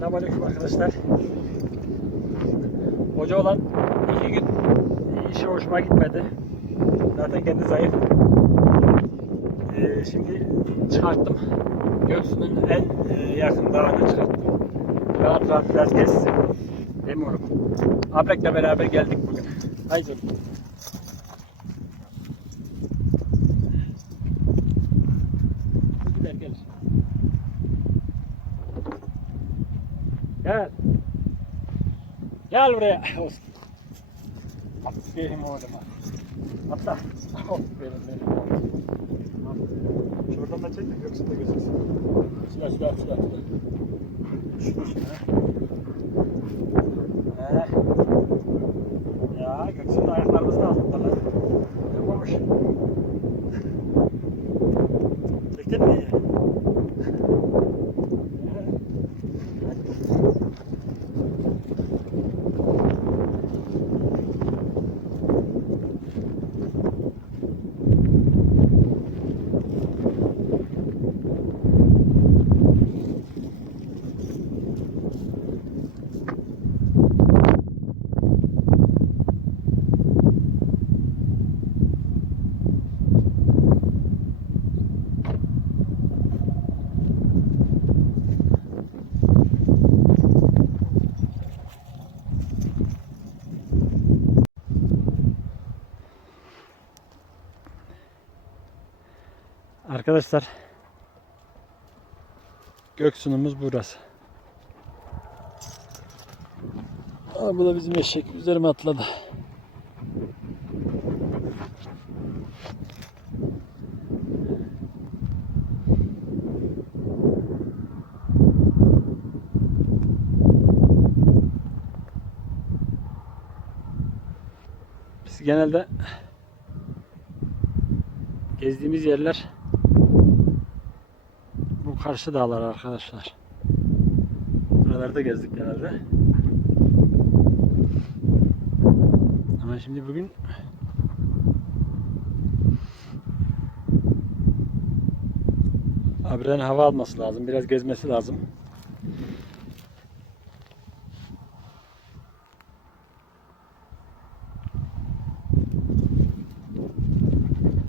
Selamünaleyküm arkadaşlar. Hoca olan iki gün işe hoşuma gitmedi. Zaten kendi zayıf. Ee, şimdi çıkarttım. Göksu'nun en e, yakın dağını çıkarttım. Rahat rahat biraz gezsin. Değil mi oğlum? Abrek'le beraber geldik bugün. Haydi oğlum. Gider gelir. Gel. Gel buraya. Olsun. Aferin oğluma. Hatta. Aferin benim oğlum. Aferin. Şuradan da çek de yoksa da gözüksün. Şurada şurada şurada. şurada. Şurada şurada. He. Ya Göksu'nun ayaklarımız da altında lan. Arkadaşlar Göksunumuz burası. Aa, bu da bizim eşek. Üzerime atladı. Biz genelde gezdiğimiz yerler karşı dağlar arkadaşlar. Buralarda gezdik genelde. Ama şimdi bugün Abiren hava alması lazım. Biraz gezmesi lazım.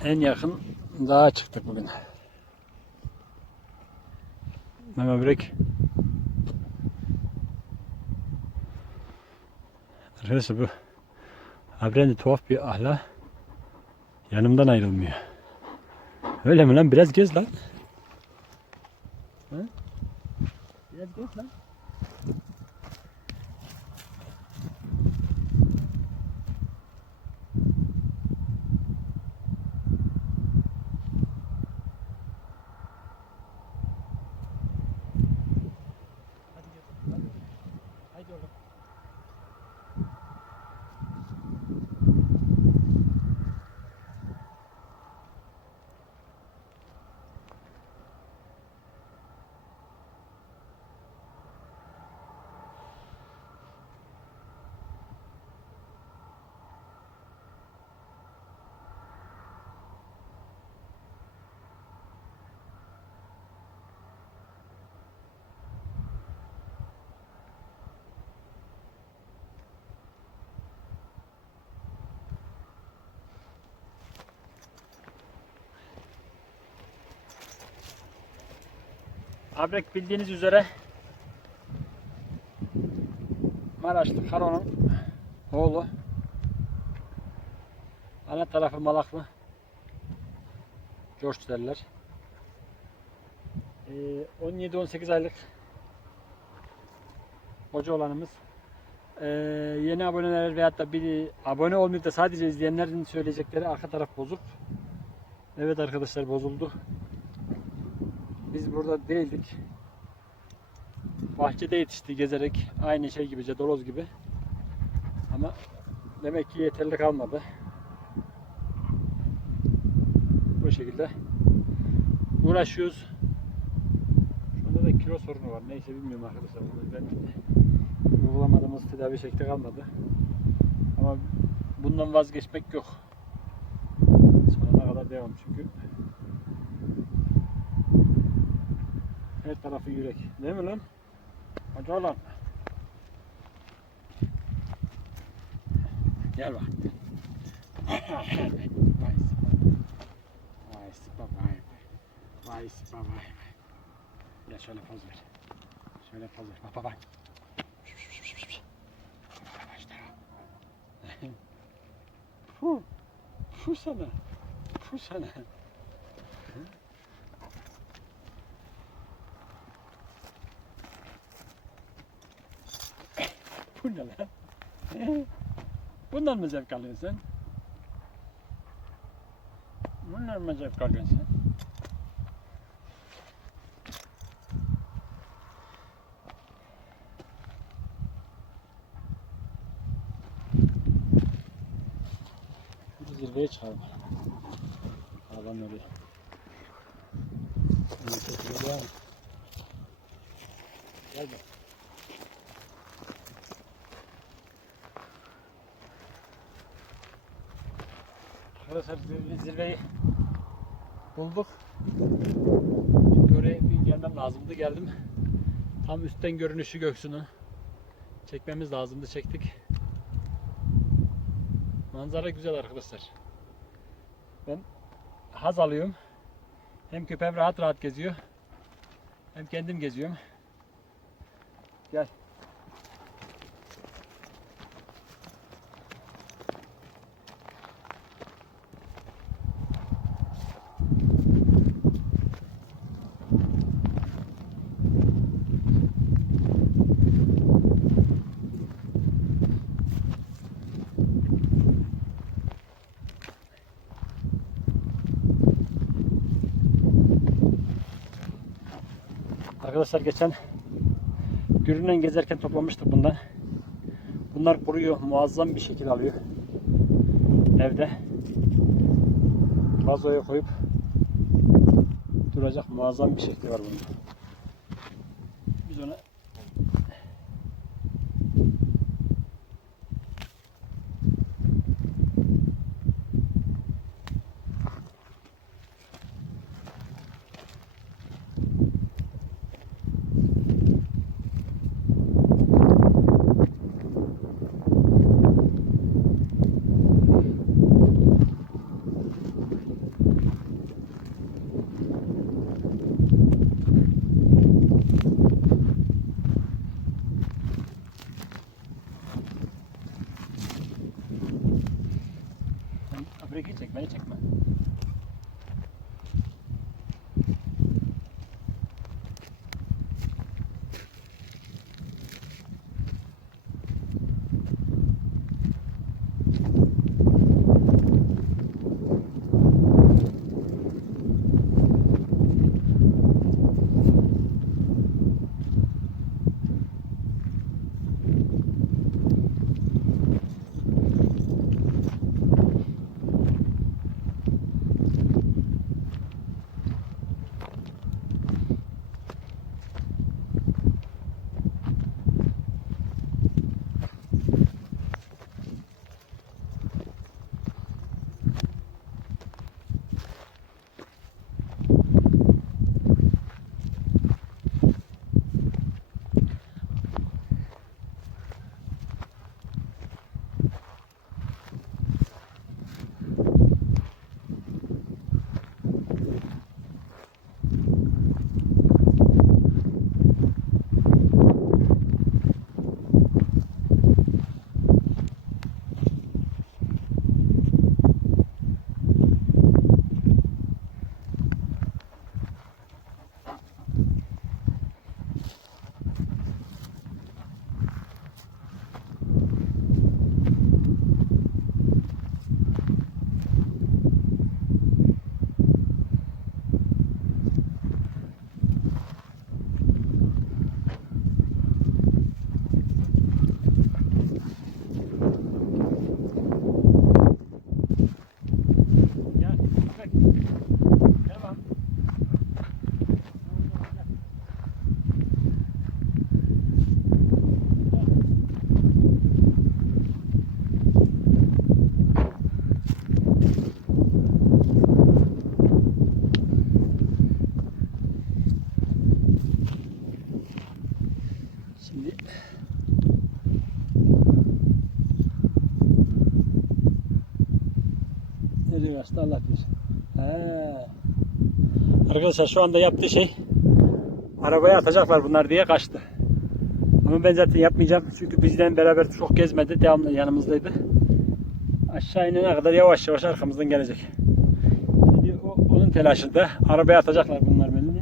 En yakın dağa çıktık bugün. Mehmet Börek. Arkadaşlar bu Abren'de tuhaf bir ahla yanımdan ayrılmıyor. Öyle mi lan? Biraz gez lan. Ha? Biraz gez lan. Abrek bildiğiniz üzere Maraşlı Karo'nun oğlu. Ana tarafı Malaklı. George derler. Ee, 17-18 aylık hoca olanımız. Ee, yeni aboneler veyahut da bir abone olmayıp da sadece izleyenlerin söyleyecekleri arka taraf bozuk. Evet arkadaşlar bozuldu. Biz burada değildik. Bahçede yetişti gezerek. Aynı şey gibi, cedoloz gibi. Ama demek ki yeterli kalmadı. Bu şekilde uğraşıyoruz. Şunda da kilo sorunu var. Neyse bilmiyorum arkadaşlar. Ben uygulamadığımız tedavi şekli kalmadı. Ama bundan vazgeçmek yok. Sonuna kadar devam çünkü. Her tarafı yürek. Değil mi lan? Hadi oğlum. Gel bak. Vay sıpa. Vay sıpa vay. Sıpa vay vay. Ya şöyle poz ver. Şöyle poz ver. Bak bak bak. Fu. Fu sana. Fu sana. Bu ne lan? Bundan mı zevk alıyorsun? Bundan mı zevk alıyorsun zirveye çıkalım. Adam öyle. Gel bak. Arkadaşlar zirve- zirveyi bulduk. Oraya bir gelmem lazımdı. Geldim. Tam üstten görünüşü göksünü çekmemiz lazımdı. Çektik. Manzara güzel arkadaşlar. Ben haz alıyorum. Hem köpeğim rahat rahat geziyor. Hem kendim geziyorum. Gel. Arkadaşlar geçen Güründen gezerken toplamıştık bundan. Bunlar kuruyor. Muazzam bir şekil alıyor. Evde. Vazoya koyup duracak muazzam bir şekli var bunun. Biz ona Allah bilir. He. Arkadaşlar şu anda yaptığı şey arabaya atacaklar bunlar diye kaçtı. Ama ben zaten yapmayacağım. Çünkü bizden beraber çok gezmedi. Devamlı yanımızdaydı. Aşağı inene kadar yavaş yavaş arkamızdan gelecek. Şimdi o, onun telaşında arabaya atacaklar bunlar beni.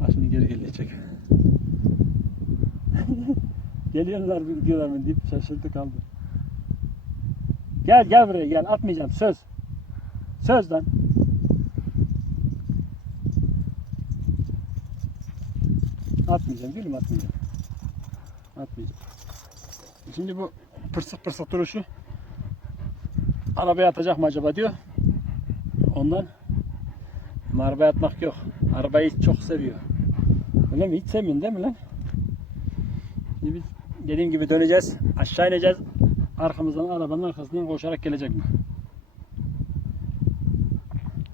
Bak şimdi geri gelecek. Geliyorlar mı gidiyorlar mı deyip şaşırdı kaldı. Gel gel buraya gel atmayacağım söz. Söz lan. Atmayacağım gülüm atmayacağım. Atmayacağım. Şimdi bu pırsık pırsık duruşu arabaya atacak mı acaba diyor. Ondan ama arabaya atmak yok. Arabayı çok seviyor. Öyle mi? Hiç sevmiyorsun değil mi lan? Şimdi biz dediğim gibi döneceğiz. Aşağı ineceğiz. Arkamızdan arabanın arkasından koşarak gelecek mi?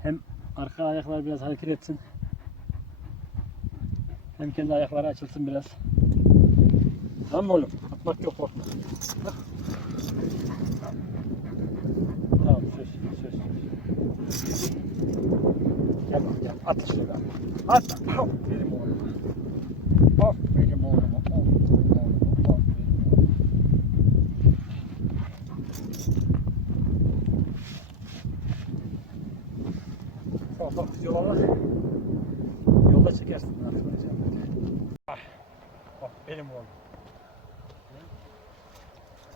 Hem arka ayaklar biraz hareket etsin. Hem kendi ayakları açılsın biraz. Tamam mı oğlum? Atmak yok korkma. Tamam söz söz söz. Gel gel at şuraya. At. Hop benim oğlum. Hop benim oğlum. Hop benim oğlum. Hop benim oğlum. Çok çok güzel olur. Yolda çekersin arkadaşlar. Ah, Hop benim oğlum.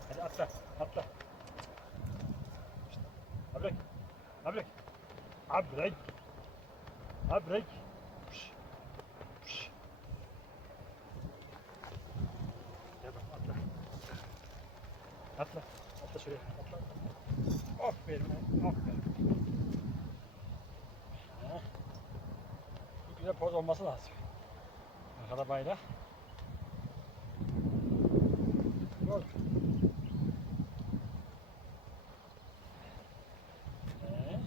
Hadi atla, atla. Abrek, abrek, abrek, abrek. Pış, pış. Gel bak, atla. Atla, atla şuraya, atla. Aferin, aferin. Ha. Bir güzel poz olması lazım. Arkada bayrak. Yok. Ee?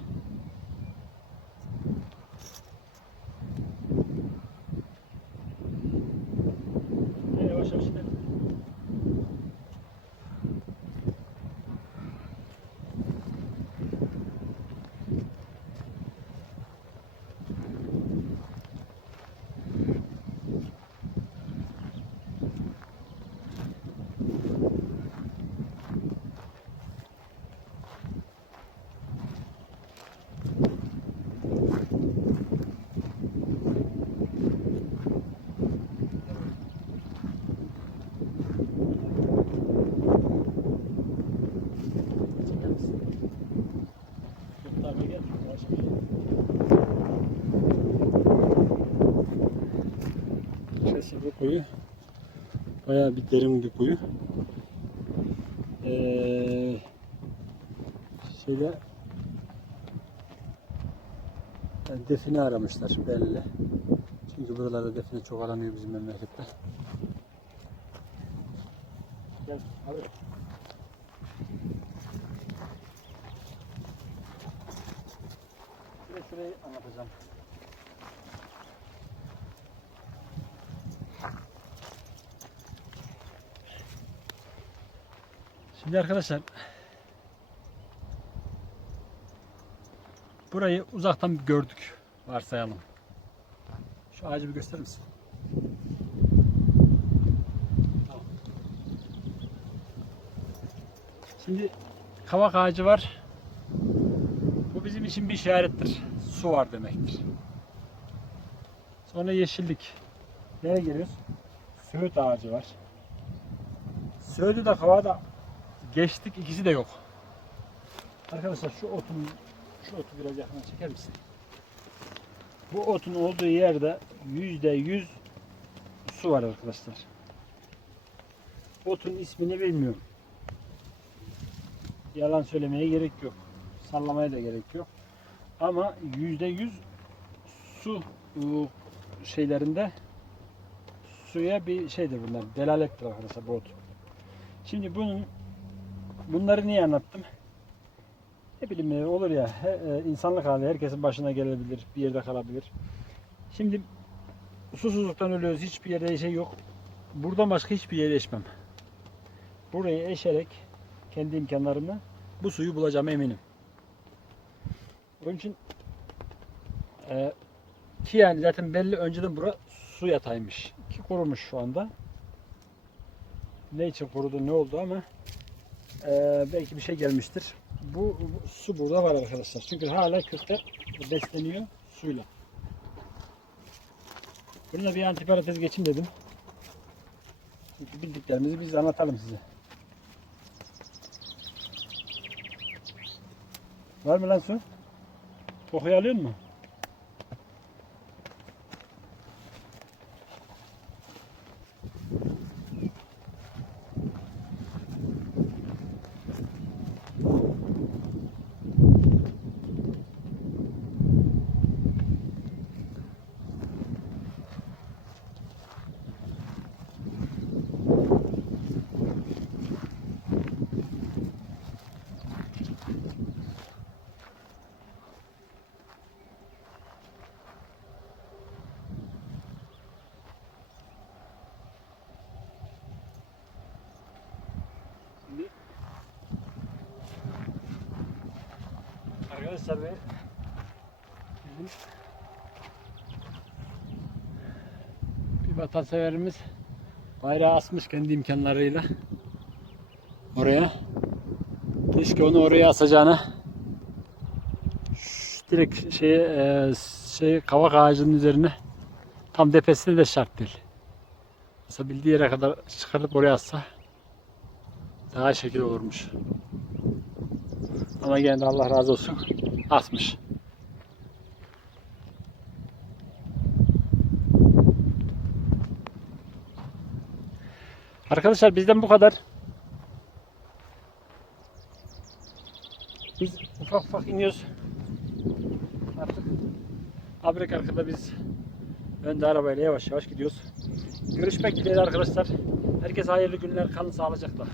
Ee, Yavaş yavaş inelim. Çeker misin? Şu tarafa gel. Yavaş kuyu. Bayağı bir derin bir kuyu. Ee, şeyde yani define aramışlar belli. Çünkü buralarda define çok aranıyor bizim memlekette. Gel abi. Şurayı anlatacağım. Şimdi arkadaşlar burayı uzaktan gördük varsayalım. Şu ağacı bir gösterir misin? Şimdi kavak ağacı var. Bu bizim için bir işarettir. Su var demektir. Sonra yeşillik. Nereye geliyoruz? Söğüt ağacı var. Söğütü de kavağı da geçtik ikisi de yok. Arkadaşlar şu otun şu otu biraz yakına çeker misin? Bu otun olduğu yerde yüzde yüz su var arkadaşlar. Otun ismini bilmiyorum. Yalan söylemeye gerek yok. Sallamaya da gerek yok. Ama yüzde yüz su ıı, şeylerinde suya bir şeydir bunlar. Delalettir arkadaşlar bu ot. Şimdi bunun bunları niye anlattım? Ne bileyim e, olur ya e, insanlık hali herkesin başına gelebilir, bir yerde kalabilir. Şimdi susuzluktan ölüyoruz, hiçbir yerde şey yok. buradan başka hiçbir yere eşmem. Burayı eşerek kendi imkanlarımla bu suyu bulacağıma eminim. Onun için e, ki yani zaten belli önceden bura su yataymış. Ki kurumuş şu anda. Ne için kurudu ne oldu ama e, belki bir şey gelmiştir. Bu, su burada var arkadaşlar. Çünkü hala kökte besleniyor suyla. Bunu da bir antiparantez geçeyim dedim. Çünkü bildiklerimizi biz anlatalım size. Var mı lan su? Kokuyu alıyor mu? Arkadaşlar ve bizim bir vatanseverimiz bayrağı asmış kendi imkanlarıyla oraya. Keşke onu oraya asacağına direkt şey e, şey kavak ağacının üzerine tam tepesine de şart değil. Mesela bildiği yere kadar çıkarıp oraya assa daha şekil olurmuş. Ama gene de Allah razı olsun. Asmış. Arkadaşlar bizden bu kadar. Biz ufak ufak iniyoruz. Artık Abrek arkada biz önde arabayla yavaş yavaş gidiyoruz. Görüşmek dileğiyle arkadaşlar. Herkese hayırlı günler. Kalın sağlıcakla.